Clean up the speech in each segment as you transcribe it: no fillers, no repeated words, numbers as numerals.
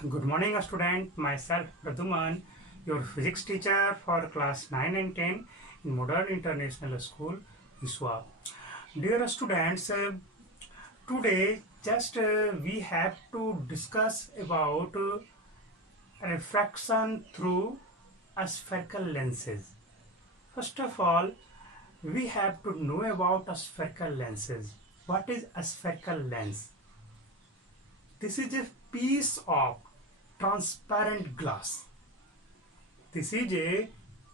Good morning, student. Myself, Praduman, your physics teacher for class 9 and 10 in Modern International School, ISWA. Dear students, today we have to discuss about refraction through spherical lenses. First of all, we have to know about spherical lenses. What is a spherical lens? This is a piece of transparent glass. This is a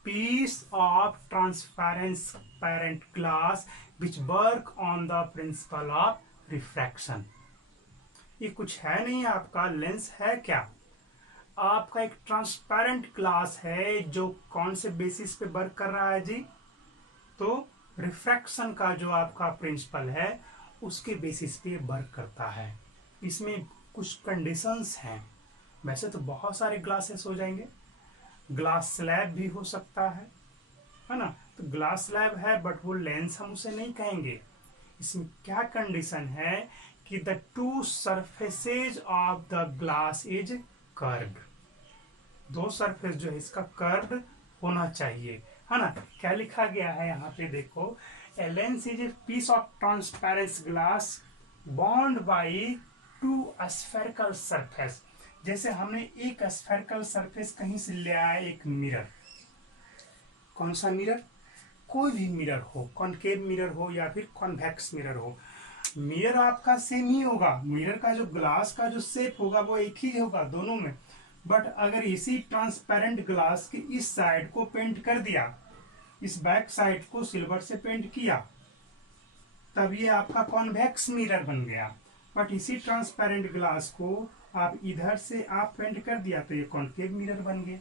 piece of transparent glass which work on the principle of refraction. ये कुछ है नहीं, आपका lens है क्या? आपका एक transparent glass है जो कौन से बेसिस पे वर्क कर रहा है जी? तो रिफ्रैक्शन का जो आपका प्रिंसिपल है उसके बेसिस पे वर्क करता है। इसमें कुछ कंडीशंस हैं। वैसे तो बहुत सारे ग्लासेस हो जाएंगे, ग्लास स्लैब भी हो सकता है ना? तो ग्लास स्लैब है बट वो लेंस हम उसे नहीं कहेंगे। इसमें क्या कंडीशन है कि the two surfaces of the glass is curved. दो सरफेस जो है इसका कर्व होना चाहिए, है ना? क्या लिखा गया है यहाँ पे देखो, a lens is a piece of transparent glass bond by two spherical surface. जैसे हमने एक स्फेरिकल सरफेस कहीं से ले आया, एक मिरर। कौन सा मिरर? कोई भी मिरर हो, कॉनकेव मिरर हो या फिर कॉन्वेक्स मिरर हो, मिरर आपका सेम ही होगा। मिरर का जो ग्लास का जो शेप होगा वो एक ही होगा दोनों में। बट अगर इसी ट्रांसपेरेंट ग्लास की इस साइड को पेंट कर दिया, इस बैक साइड को सिल्वर से पेंट किया, तब ये आपका कॉन्वेक्स मिरर बन गया। बट इसी ट्रांसपेरेंट ग्लास को आप इधर से आप पेंट कर दिया तो ये कॉन्केव मिरर बन गया,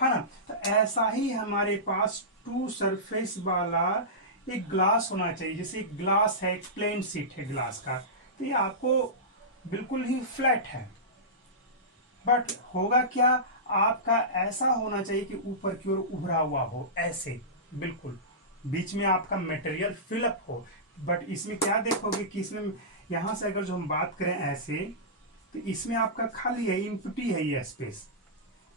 है ना? तो ऐसा ही हमारे पास टू सरफेस वाला एक ग्लास होना चाहिए। जैसे एक ग्लास है, एक प्लेन शीट है ग्लास का, तो ये आपको बिल्कुल ही फ्लैट है। बट होगा क्या, आपका ऐसा होना चाहिए कि ऊपर की ओर उभरा हुआ हो, ऐसे बिल्कुल बीच में आपका मटेरियल फिलअप हो। बट इसमें क्या देखोगे कि इसमें यहां से अगर जो हम बात करें ऐसे, तो इसमें आपका खाली है, इम्प्टी है ये स्पेस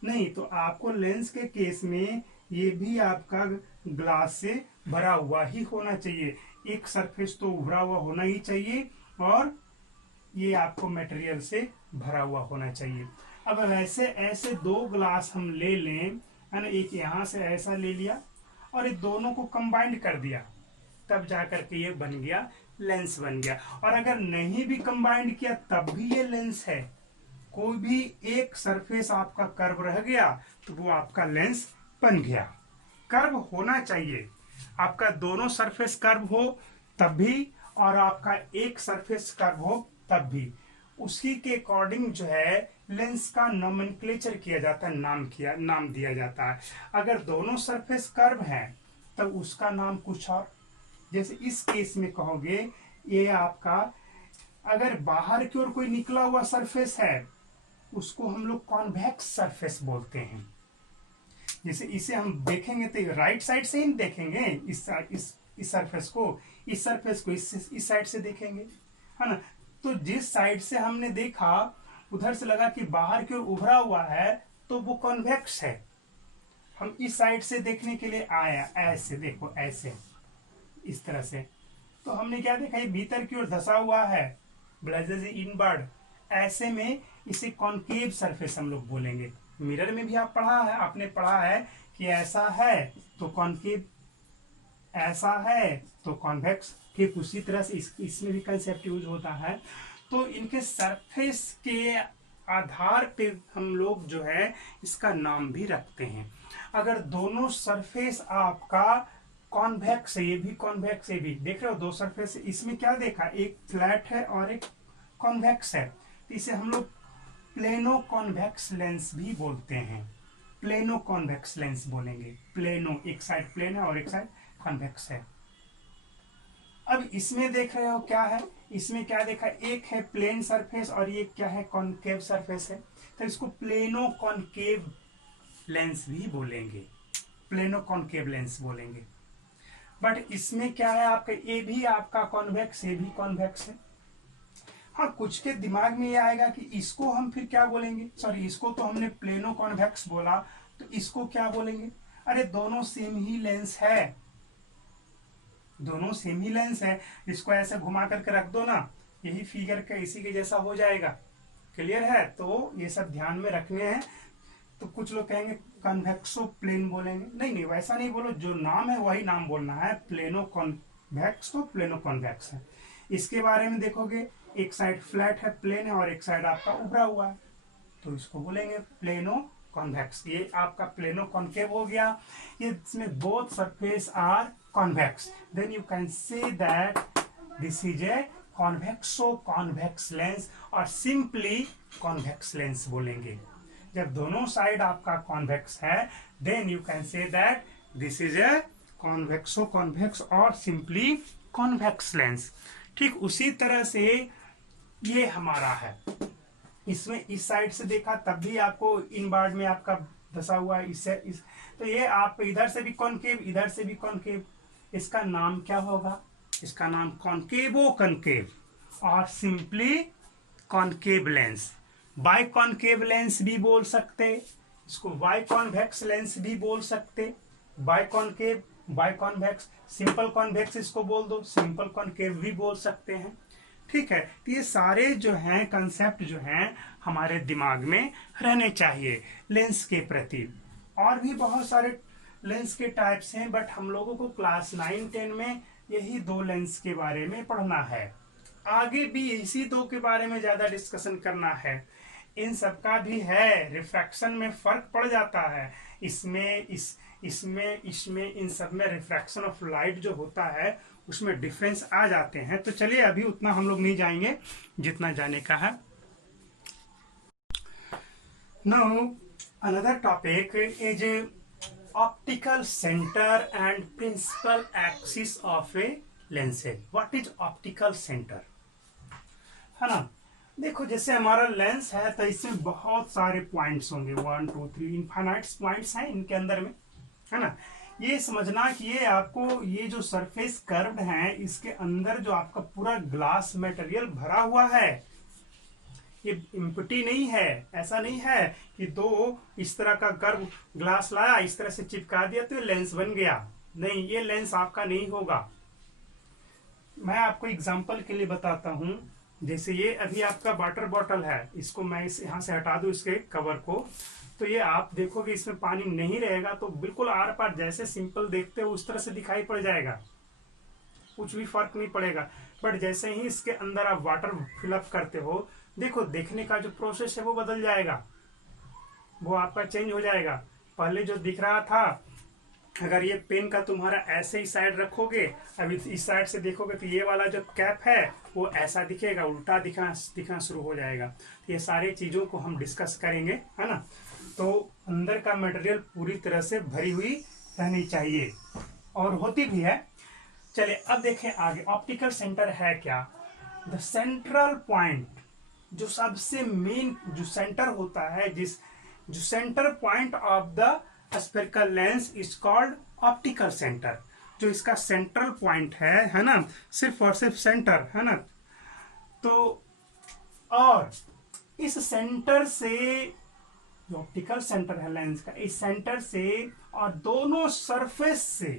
नहीं। तो आपको लेंस के केस में ये भी आपका ग्लास से भरा हुआ ही होना चाहिए। एक सरफेस तो उभरा हुआ होना ही चाहिए और ये आपको मटेरियल से भरा हुआ होना चाहिए। अब वैसे ऐसे दो ग्लास हम ले लें, है ना? एक यहां से ऐसा ले लिया और ये दोनों को कंबाइंड कर दिया, तब जाकर के ये बन गया, लेंस बन गया। और अगर नहीं भी कंबाइंड किया तब भी ये लेंस है। कोई भी एक सरफेस आपका कर्व रह गया तो वो आपका लेंस बन गया। कर्व होना चाहिए, आपका दोनों सरफेस कर्व हो तब भी, और आपका एक सरफेस कर्व हो तब भी। उसी के अकॉर्डिंग जो है लेंस का नोमेनक्लेचर किया जाता है, नाम दिया जाता है। अगर दोनों सरफेस कर्व है तब उसका नाम कुछ और। जैसे इस केस में कहोगे ये आपका, अगर बाहर की ओर कोई निकला हुआ सरफेस है उसको हम लोग कॉन्वेक्स सरफेस बोलते हैं। जैसे इसे हम देखेंगे तो राइट साइड से ही देखेंगे, इस सरफेस को, इस सरफेस को इस साइड से देखेंगे, है ना? तो जिस साइड से हमने देखा उधर से लगा कि बाहर की ओर उभरा हुआ है तो वो कॉन्वेक्स है। हम इस साइड से देखने के लिए आया, ऐसे देखो, ऐसे इस तरह से, तो हमने क्या देखा, ये भीतर की ओर धसा हुआ है, ब्लेजेस इनवर्ड। ऐसे में इसे कॉन्केव सरफेस हम लोग बोलेंगे। मिरर में भी आपने पढ़ा है कि ऐसा है तो कॉन्केव, ऐसा है तो कॉन्वेक्स। ठीक उसी तरह से इसमें भी कंसेप्ट यूज होता है। तो इनके सरफेस के आधार पे हम लोग जो है इसका नाम भी रखते हैं। अगर दोनों सरफेस आपका कॉन्वेक्स है, ये भी कॉन्वेक्स, ये भी देख रहे हो, दो सरफेस, इसमें क्या देखा, एक फ्लैट है और एक कॉन्वेक्स है, तो इसे हम लोग प्लेनो कॉन्वेक्स लेंस भी बोलते हैं। प्लेनो कॉन्वेक्स लेंस बोलेंगे। प्लेनो, एक साइड प्लेन है और एक साइड कॉन्वेक्स है। अब इसमें देख रहे हो क्या है, इसमें क्या देखा, एक है प्लेन सरफेस और ये क्या है, कॉन्केव सरफेस है। तो इसको प्लेनो कॉन्केव लेंस भी बोलेंगे, प्लेनो कॉन्केव लेंस बोलेंगे। बट इसमें क्या है, आपका ये भी आपका कॉन्वेक्स, ये भी कॉन्वेक्स है। हाँ, कुछ के दिमाग में ये आएगा कि इसको हम फिर क्या बोलेंगे, सॉरी इसको तो हमने प्लेनो कॉन्वेक्स बोला, तो इसको क्या बोलेंगे। अरे दोनों सेम ही लेंस है, दोनों सेम ही लेंस है, इसको ऐसे घुमा करके रख दो ना, यही फिगर का इसी के जैसा हो जाएगा। क्लियर है, तो ये सब ध्यान में रखने हैं। तो कुछ लोग कहेंगे कन्वेक्सो प्लेन बोलेंगे, नहीं नहीं वैसा नहीं बोलो, जो नाम है वही नाम बोलना है। प्लेनो कॉन्वेक्स तो प्लेनो कॉन्वेक्स है। इसके बारे में देखोगे, एक साइड फ्लैट है, प्लेन है, और एक साइड आपका उभरा हुआ है, तो इसको बोलेंगे प्लेनो कॉन्वेक्स। ये आपका प्लेनो कॉन्केव हो गया। ये इसमें both surface are convex, then you can say that this is a convexo convex lens, और सिंपली कॉन्वेक्स लेंस बोलेंगे। जब दोनों साइड आपका कॉन्वेक्स है, then you can say that this is a convexo convex और सिंपली कॉन्वेक्स लेंस। ठीक उसी तरह से ये हमारा है, इसमें इस साइड से देखा तब भी आपको इन बार्ड में आपका धसा हुआ है, इससे इस, तो ये आप इधर से भी कॉन्केव, इधर से भी कॉन्केव, इसका नाम क्या होगा, इसका नाम कॉन्केवो कॉन्केव और simply concave lens. Biconcave lens भी बोल सकते, इसको बाय कॉन्वेक्स लेंस भी बोल सकते। Biconcave, biconvex, simple convex इसको बोल दो, सिंपल कॉन्केव भी बोल सकते हैं। ठीक है, तो ये सारे जो हैं कंसेप्ट जो हैं हमारे दिमाग में रहने चाहिए लेंस के प्रति। और भी बहुत सारे लेंस के टाइप्स हैं, बट हम लोगों को क्लास 9-10 में यही दो लेंस के बारे में पढ़ना है। आगे भी इसी दो के बारे में ज्यादा डिस्कशन करना है। इन सबका भी है, रिफ्रैक्शन में फर्क पड़ जाता है, इसमें इसमें इन सब में रिफ्रैक्शन ऑफ लाइट जो होता है उसमें डिफरेंस आ जाते हैं। तो चलिए अभी उतना हम लोग नहीं जाएंगे जितना जाने का है। Now another topic is optical centre and principal axis of a lenses. What is optical centre, है ना। देखो जैसे हमारा लेंस है तो इसमें बहुत सारे पॉइंट्स होंगे, 1 2 3 इनफाइनाइट पॉइंट्स हैं इनके अंदर में, है ना। ये समझना कि ये आपको ये जो सरफेस कर्व्ड है इसके अंदर जो आपका पूरा ग्लास मटेरियल भरा हुआ है, ये इम्पटी नहीं है। ऐसा नहीं है कि दो इस तरह का कर्व ग्लास लाया, इस तरह से चिपका दिया तो ये लेंस बन गया, नहीं, ये लेंस आपका नहीं होगा। मैं आपको एग्जांपल के लिए बताता हूं। जैसे ये अभी आपका वाटर बॉटल है, इसको मैं यहां से हटा दूं इसके कवर को, तो ये आप देखोगे इसमें पानी नहीं रहेगा, तो बिल्कुल आर पार जैसे सिंपल देखते हो उस तरह से दिखाई पड़ जाएगा, कुछ भी फर्क नहीं पड़ेगा। बट जैसे ही इसके अंदर आप वाटर फिलअप करते हो, देखो देखने का जो प्रोसेस है वो बदल जाएगा, वो आपका चेंज हो जाएगा। पहले जो दिख रहा था, अगर ये पेन का तुम्हारा ऐसे ही साइड रखोगे, अभी इस साइड से देखोगे तो ये वाला जो कैप है वो ऐसा दिखेगा, उल्टा दिखना शुरू हो जाएगा। ये सारी चीजों को हम डिस्कस करेंगे, है ना। तो अंदर का मटेरियल पूरी तरह से भरी हुई रहनी चाहिए, और होती भी है। चलिए अब देखें आगे, ऑप्टिकल सेंटर है क्या। द सेंट्रल पॉइंट, जो सबसे मेन जो सेंटर होता है, जो centre point of the spherical lens is called optical centre. जो इसका सेंट्रल पॉइंट है ना, सिर्फ और सिर्फ सेंटर, है ना। तो और इस सेंटर से, जो ऑप्टिकल सेंटर है लेंस का, इस सेंटर से और दोनों सरफेस से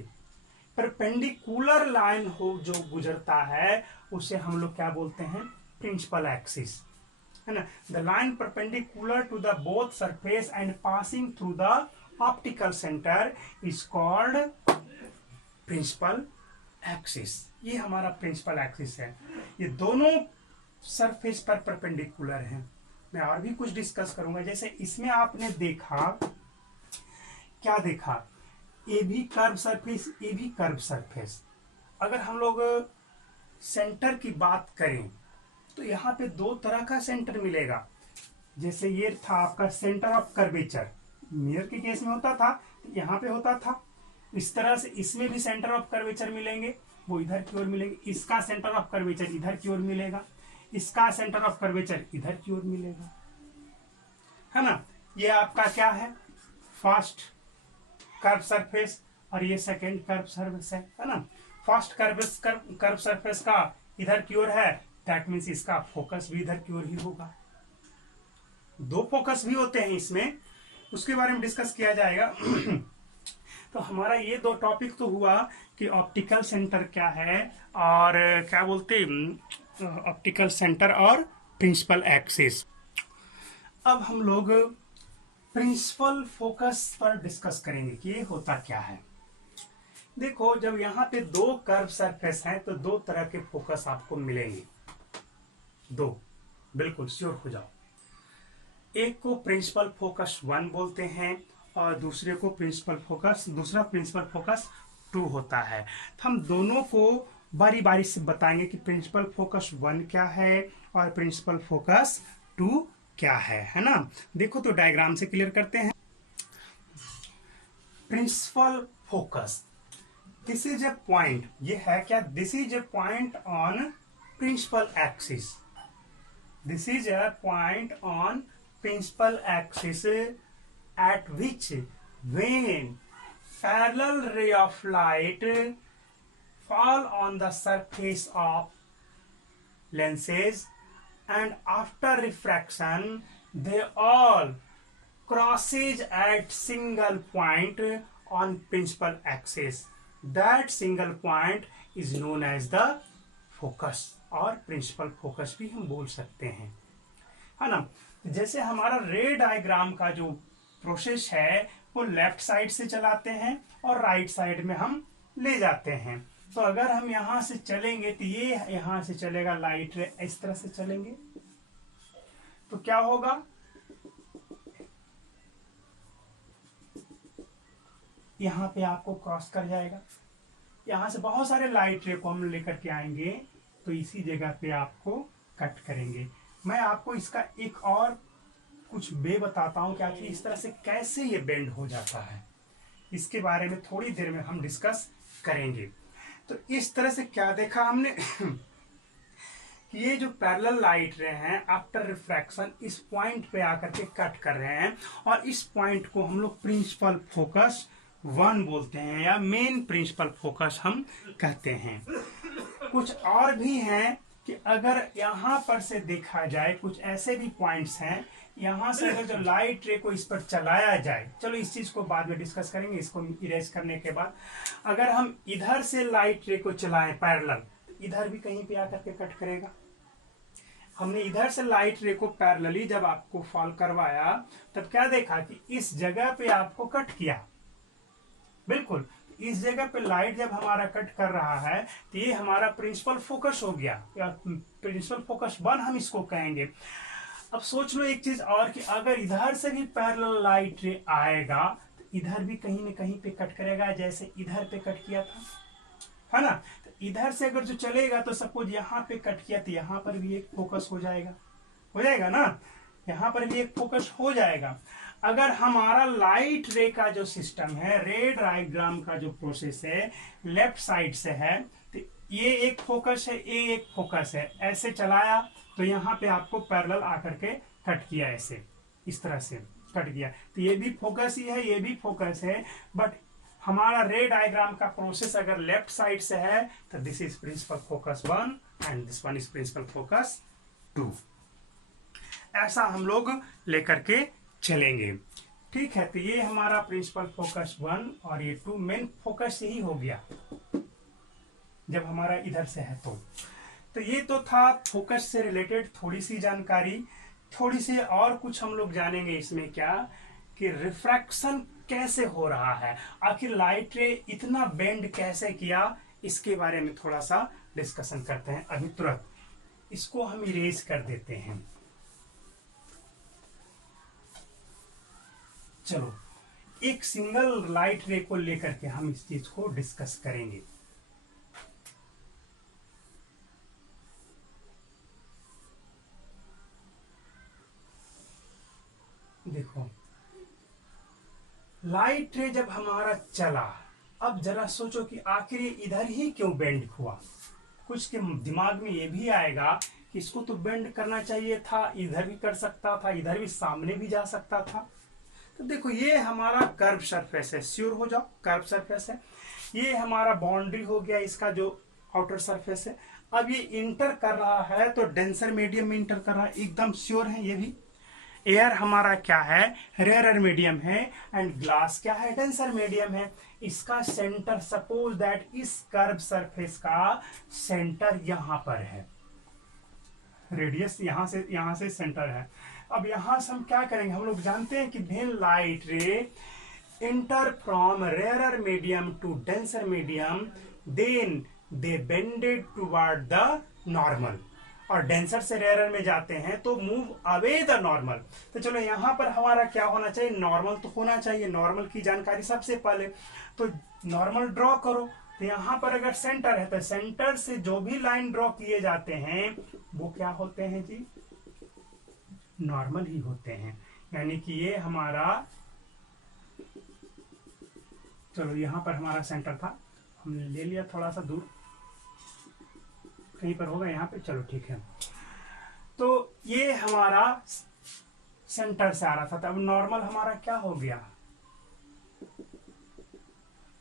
परपेंडिकुलर लाइन हो जो गुजरता है, उसे हम लोग क्या बोलते हैं, प्रिंसिपल एक्सिस, है ना। The line perpendicular to the both surface and passing through the optical centre is called principal axis. ये हमारा प्रिंसिपल एक्सिस है, ये दोनों सरफेस पर परपेंडिकुलर हैं। मैं और भी कुछ डिस्कस करूंगा। जैसे इसमें आपने देखा, क्या देखा, ए भी कर्व सरफेस, ए भी कर्व सरफेस। अगर हम लोग सेंटर की बात करें तो यहाँ पे दो तरह का सेंटर मिलेगा। जैसे ये था आपका सेंटर ऑफ कर्वेचर, मिरर के केस में होता था, यहाँ पे होता था। इस तरह से इसमें भी सेंटर ऑफ कर्वेचर मिलेंगे, वो इधर की ओर मिलेंगे। इसका सेंटर ऑफ कर्वेचर इधर की ओर मिलेगा, इसका सेंटर ऑफ कर्वेचर इधर की ओर मिलेगा, है ना। ये आपका क्या है, फर्स्ट कर्व सरफेस, और ये सेकंड कर्व सरफेस है ना। फर्स्ट कर्व सरफेस का इधर की ओर है दैट मीन्स इसका फोकस भी इधर की ओर ही होगा। दो फोकस भी होते हैं इसमें, उसके बारे में डिस्कस किया जाएगा। तो हमारा ये दो टॉपिक तो हुआ कि ऑप्टिकल सेंटर क्या है और क्या बोलते ऑप्टिकल सेंटर और प्रिंसिपल एक्सिस। अब हम लोग प्रिंसिपल फोकस पर डिस्कस करेंगे कि ये होता क्या है। देखो, जब यहाँ पे दो कर्व सरफेस हैं तो दो तरह के फोकस आपको मिलेंगे, दो, बिल्कुल श्योर हो जाओ। एक को प्रिंसिपल फोकस 1 बोलते हैं और दूसरा प्रिंसिपल फोकस 2 होता है। तो हम दोनों को बारी बारी से बताएंगे कि प्रिंसिपल फोकस 1 क्या है और प्रिंसिपल फोकस 2 क्या है ना। देखो तो डायग्राम से क्लियर करते हैं। Principal focus, this is a point, ये है क्या, this is a point on principal axis, this is a point on principal axis at which when parallel ray of light fall on the surface of lenses and after refraction they all crosses at single point on principal axis. That single point is known as the focus और principal focus भी हम बोल सकते हैं, है ना। जैसे हमारा रे डायग्राम का जो प्रोसेस है वो लेफ्ट साइड से चलाते हैं और राइट साइड में हम ले जाते हैं। तो अगर हम यहां से चलेंगे तो ये यहां से चलेगा, लाइट रे इस तरह से चलेंगे तो क्या होगा, यहां पे आपको क्रॉस कर जाएगा। यहां से बहुत सारे लाइट रे को हम लेकर के आएंगे तो इसी जगह पे आपको कट करेंगे। मैं आपको इसका एक और कुछ वे बताता हूं कि आखिर इस तरह से कैसे ये बेंड हो जाता है, इसके बारे में थोड़ी देर में हम डिस्कस करेंगे। तो इस तरह से क्या देखा हमने कि ये जो पैरेलल लाइट रे हैं आफ्टर रिफ्रैक्शन इस पॉइंट पे आकर के कट कर रहे हैं और इस पॉइंट को हम लोग प्रिंसिपल फोकस 1 बोलते हैं या मेन प्रिंसिपल फोकस हम कहते हैं। कुछ और भी हैं कि अगर यहाँ पर से देखा जाए, कुछ ऐसे भी पॉइंट्स हैं, यहाँ से अगर जो लाइट रे को इस पर चलाया जाए, चलो इस चीज को बाद में डिस्कस करेंगे, इसको इरेज करने के बाद। अगर हम इधर से लाइट रे को चलाएं पैरेलल, इधर भी कहीं पे आकर के कट करेगा। हमने इधर से लाइट रे को पैरेलली जब आपको फॉल करवाया तब क्या देखा कि इस जगह पे आपको कट किया, बिल्कुल इस जगह पे लाइट जब हमारा कट कर रहा है तो ये हमारा प्रिंसिपल फोकस हो गया या प्रिंसिपल फोकस 1 हम इसको कहेंगे। अब सोच लो एक चीज और कि अगर इधर से भी पैरेलल लाइट रे आएगा तो इधर भी कहीं न कहीं पे कट करेगा, जैसे इधर पे कट किया था, है ना। तो इधर से अगर जो चलेगा तो सपोज यहाँ पे कट किया तो यहाँ पर भी एक फोकस हो जाएगा ना, यहाँ पर भी एक फोकस हो जाएगा। अगर हमारा लाइट रे का जो सिस्टम है, रे डायग्राम का जो प्रोसेस है लेफ्ट साइड से है, तो ये एक फोकस है, ये एक फोकस है, ऐसे चलाया तो यहाँ पे आपको पैरेलल आकर के कट किया, ऐसे इस तरह से कट किया, तो ये भी फोकस ही है, ये भी फोकस है। बट हमारा रे डायग्राम का प्रोसेस अगर लेफ्ट साइड से है तो this is principal focus 1 and this one is principal focus 2। ऐसा हम लोग लेकर के चलेंगे, ठीक है। तो ये हमारा प्रिंसिपल फोकस 1 और ये 2, मेन फोकस यही हो गया जब हमारा इधर से है तो ये तो था फोकस से रिलेटेड थोड़ी सी जानकारी। थोड़ी सी और कुछ हम लोग जानेंगे इसमें क्या कि रिफ्रैक्शन कैसे हो रहा है, आखिर लाइट रे इतना बेंड कैसे किया, इसके बारे में थोड़ा सा डिस्कशन करते हैं। अभी तुरंत इसको हम इरेज कर देते हैं। चलो एक सिंगल लाइट रे को लेकर के हम इस चीज को डिस्कस करेंगे। देखो लाइट रे जब हमारा चला, अब जरा सोचो कि आखिर ये इधर ही क्यों बेंड हुआ। कुछ के दिमाग में ये भी आएगा कि इसको तो बेंड करना चाहिए था, इधर भी कर सकता था, इधर भी सामने भी जा सकता था। तो देखो ये हमारा कर्व सरफेस है, श्योर हो जाओ कर्व सरफेस है, ये हमारा बाउंड्री हो गया इसका जो आउटर सरफेस है। अब ये इंटर कर रहा है तो डेंसर मीडियम में इंटर कर रहा है, एकदम श्योर है ये भी। एयर हमारा क्या है, रेयरर मीडियम है, एंड ग्लास क्या है, डेंसर मीडियम है। इसका सेंटर, सपोज दैट इस कर्व सरफेस का सेंटर यहां पर है, रेडियस यहां से सेंटर है। अब यहां से हम क्या करेंगे, हम लोग जानते हैं कि when light ray enter from rarer medium to denser medium then they bended toward the normal, और डेंसर से रेयरर में जाते हैं तो मूव अवे द नॉर्मल। तो चलो यहां पर हमारा क्या होना चाहिए, नॉर्मल तो होना चाहिए। नॉर्मल की जानकारी सबसे पहले, तो नॉर्मल ड्रॉ करो। तो यहां पर अगर सेंटर है तो सेंटर से जो भी लाइन ड्रॉ किए जाते हैं वो क्या होते हैं जी, नॉर्मल ही होते हैं। यानी कि ये हमारा, चलो यहां पर हमारा सेंटर था, हमने ले लिया थोड़ा सा दूर, कहीं पर होगा यहाँ पे, चलो ठीक है। तो ये हमारा सेंटर से आ रहा था, अब नॉर्मल हमारा क्या हो गया।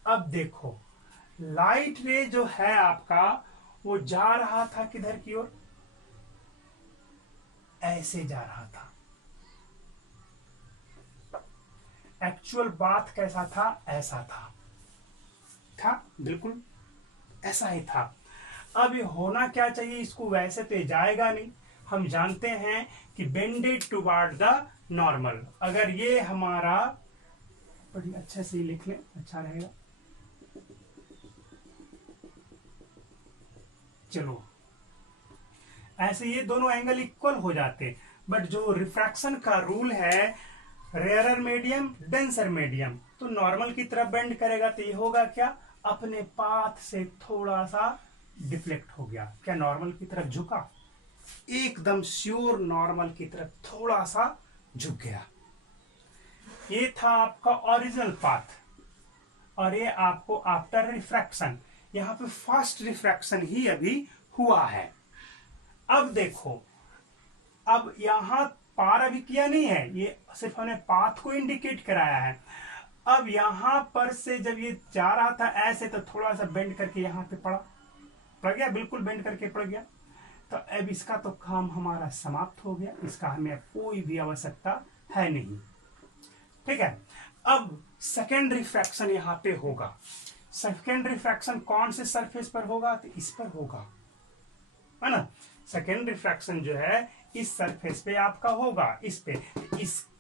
अब देखो लाइट रे जो है आपका वो जा रहा था किधर की ओर, ऐसे जा रहा था। एक्चुअल बात कैसा था, ऐसा था बिल्कुल ऐसा ही था। अब ये होना क्या चाहिए, इसको वैसे तो जाएगा नहीं, हम जानते हैं कि बेंडेड टुवर्ड द नॉर्मल। अगर ये हमारा, बड़ी अच्छे से लिख लें अच्छा रहेगा, चलो ऐसे ये दोनों एंगल इक्वल हो जाते। बट जो रिफ्रैक्शन का रूल है, रेयरर मीडियम डेंसर मीडियम, तो नॉर्मल की तरफ बेंड करेगा तो ये होगा क्या, अपने पाथ से थोड़ा सा डिफ्लेक्ट हो गया। क्या नॉर्मल की तरफ झुका, एकदम श्योर नॉर्मल की तरफ थोड़ा सा झुक गया। ये था आपका ओरिजिनल पाथ, और ये आपको आफ्टर रिफ्रैक्शन, यहां पे फर्स्ट रिफ्रैक्शन ही अभी हुआ है। अब देखो, अब यहां पार अभी किया नहीं है, ये सिर्फ हमने पाथ को इंडिकेट कराया है। अब यहां पर से जब ये जा रहा था ऐसे, तो थोड़ा सा बेंड करके यहां पे पड़ गया, बिल्कुल बेंड करके पड़ गया। तो अब इसका तो काम हमारा समाप्त हो गया, इसका हमें कोई भी आवश्यकता है नहीं। ठीक है, अब सेकेंड रिफ्रैक्शन यहां पे होगा। सेकेंड रिफ्रैक्शन कौन से सरफेस पर होगा, तो इस पर होगा, है ना। सेकेंड रिफ्रैक्शन जो है इस सरफेस पे आपका होगा, इस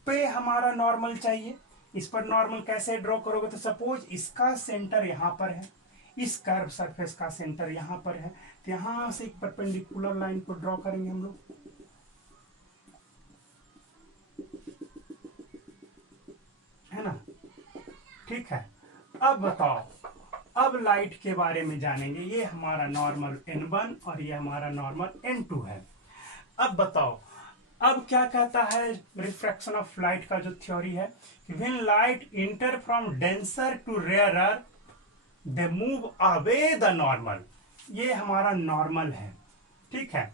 पे हमारा नॉर्मल चाहिए। इस पर नॉर्मल कैसे ड्रॉ करोगे, तो सपोज इसका सेंटर यहां पर है, इस कर्व सरफेस का सेंटर यहां पर है, तो यहां से एक परपेंडिकुलर लाइन को ड्रॉ करेंगे हम लोग, है ना। ठीक है, अब बताओ, अब लाइट के बारे में जानेंगे। ये हमारा नॉर्मल n1 और ये हमारा नॉर्मल n2 है। अब बताओ, अब क्या कहता है रिफ्रैक्शन ऑफ लाइट का जो थ्योरी है, when light enter from denser to rarer they move away the normal. ये हमारा नॉर्मल है, ठीक है।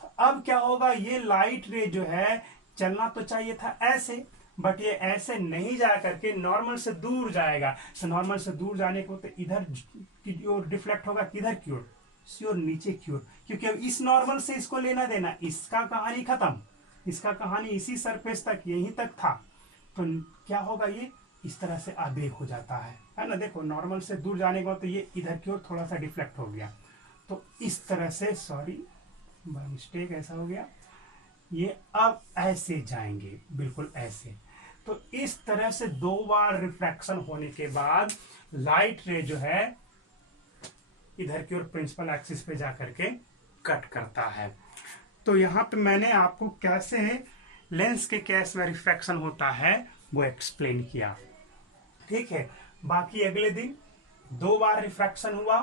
तो अब क्या होगा, ये लाइट रे जो है चलना तो चाहिए था ऐसे, बट ये ऐसे नहीं जा करके नॉर्मल से दूर जाएगा। तो नॉर्मल से दूर जाने को तो इधर की ओर डिफ्लेक्ट होगा, किधर की ओर, श्योर नीचे की ओर, क्योंकि अब इस नॉर्मल से इसको लेना देना, इसका कहानी खत्म, इसका कहानी इसी सरफेस तक यहीं तक था। तो क्या होगा, ये इस तरह से आगे हो जाता है ना। देखो नॉर्मल से दूर जाने के बाद तो ये इधर की ओर थोड़ा सा डिफ्लेक्ट हो गया, तो इस तरह से, सॉरी बाय मिस्टेक ऐसा हो गया, ये अब ऐसे जाएंगे, बिल्कुल ऐसे। तो इस तरह से दो बार रिफ्रैक्शन होने के बाद लाइट रे जो है इधर की ओर प्रिंसिपल एक्सिस पे जाकर के कट करता है। तो यहाँ पे मैंने आपको कैसे लेंस के केस में रिफ्रैक्शन होता है वो एक्सप्लेन किया, ठीक है। बाकी अगले दिन दो बार रिफ्रैक्शन हुआ,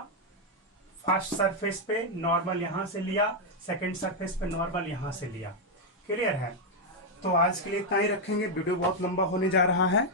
फर्स्ट सरफेस पे नॉर्मल यहां से लिया, सेकंड सरफेस पे नॉर्मल यहां से लिया। क्लियर है। तो आज के लिए इतना ही रखेंगे, वीडियो बहुत लंबा होने जा रहा है।